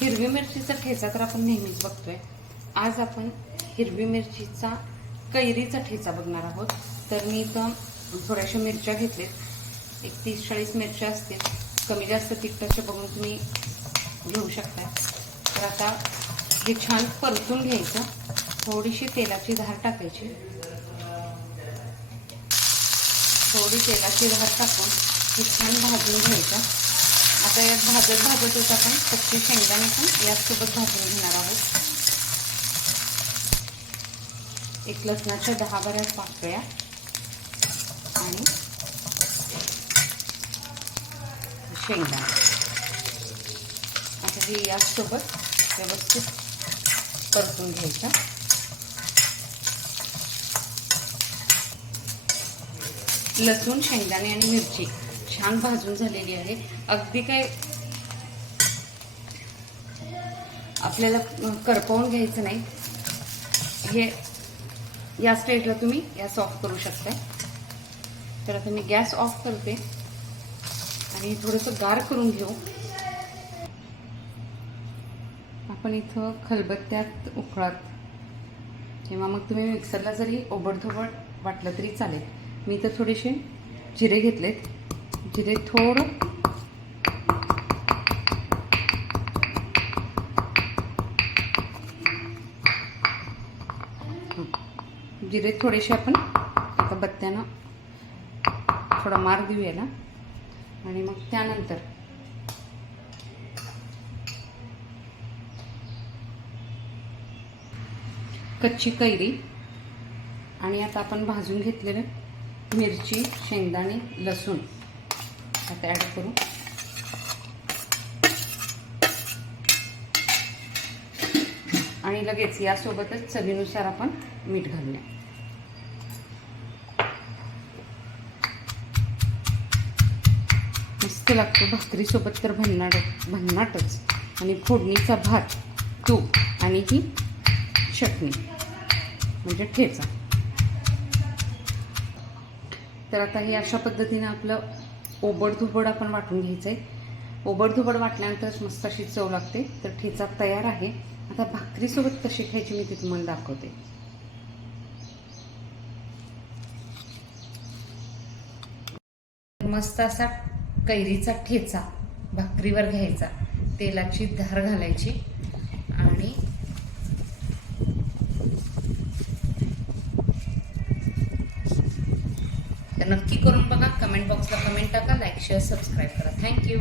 हिरवी मिरचीचा ठेचा तर आपण नेहमीच बघतोय. आज आपण हिरवी मिरचीचा कैरीचा ठेचा बघणार आहोत. तर मी इथं थोड्याशा मिरच्या घेतलेत. एक तीस चाळीस मिरच्या असतील. कमी जास्त तिखटाच्या बघून तुम्ही घेऊ शकता तर आता हे छान परतून घ्यायचं. थोडीशी तेलाची धार टाकायची. थोडी तेलाची धार टाकून हे छान भाजून घ्यायचं. आता यात भाजत भाजत होत आपण. फक्त शेंगदाणे पण याचसोबत भाजून घेणार आहोत. एक लसणाच्या दहा बारा पाकळ्या आणि शेंगदाणे. आता हे याचसोबत व्यवस्थित परतून घ्यायचं. लसूण शेंगदाणे आणि मिरची. छान भाजून झालेली आहे. अगदी काय आपल्याला करपवून घ्यायचं नाही. हे या स्टेजला तुम्ही गॅस ऑफ करू शकता. तर आता मी गॅस ऑफ करते. आणि थोडंसं गार करून घेऊ. आपण इथं खलबत्त्यात उकळात. किंवा मग तुम्ही मिक्सरला जरी ओबडधोबड वाटलं तरी चालेल. मी तर थोडेसे जिरे घेतलेत. जिरे थोडं जिरे थोडेसे आपण आता बत्त्यानं थोडा मार देऊ याला आणि मग त्यानंतर. कच्ची कैरी. आणि आता आपण भाजून घेतलेलं मिरची शेंगदाणे लसूण. आता ॲड करू. आणि लगेच यासोबतच चवीनुसार आपण मीठ घालूया. मस्त लागतो भाकरीसोबत तर भन्नाट भन्नाटच. आणि फोडणीचा भात तूप आणि ही चटणी म्हणजे ठेचा. तर आता हे अशा पद्धतीने आपलं ओबडधुबड आपण वाटून घ्यायचं आहे ओबडधुबड वाटल्यानंतरच मस्त अशी चव लागते. तर ठेचा तयार आहे. आता भाकरीसोबत कशी खायची मी ती तुम्हाला दाखवते. मस्त असा कैरीचा ठेचा भाकरीवर घ्यायचा. तेलाची धार घालायची. आणि तर नक्की करून बघा. कमेंट बॉक्सला कमेंट टाका लाईक शेअर सबस्क्राईब करा. Thank you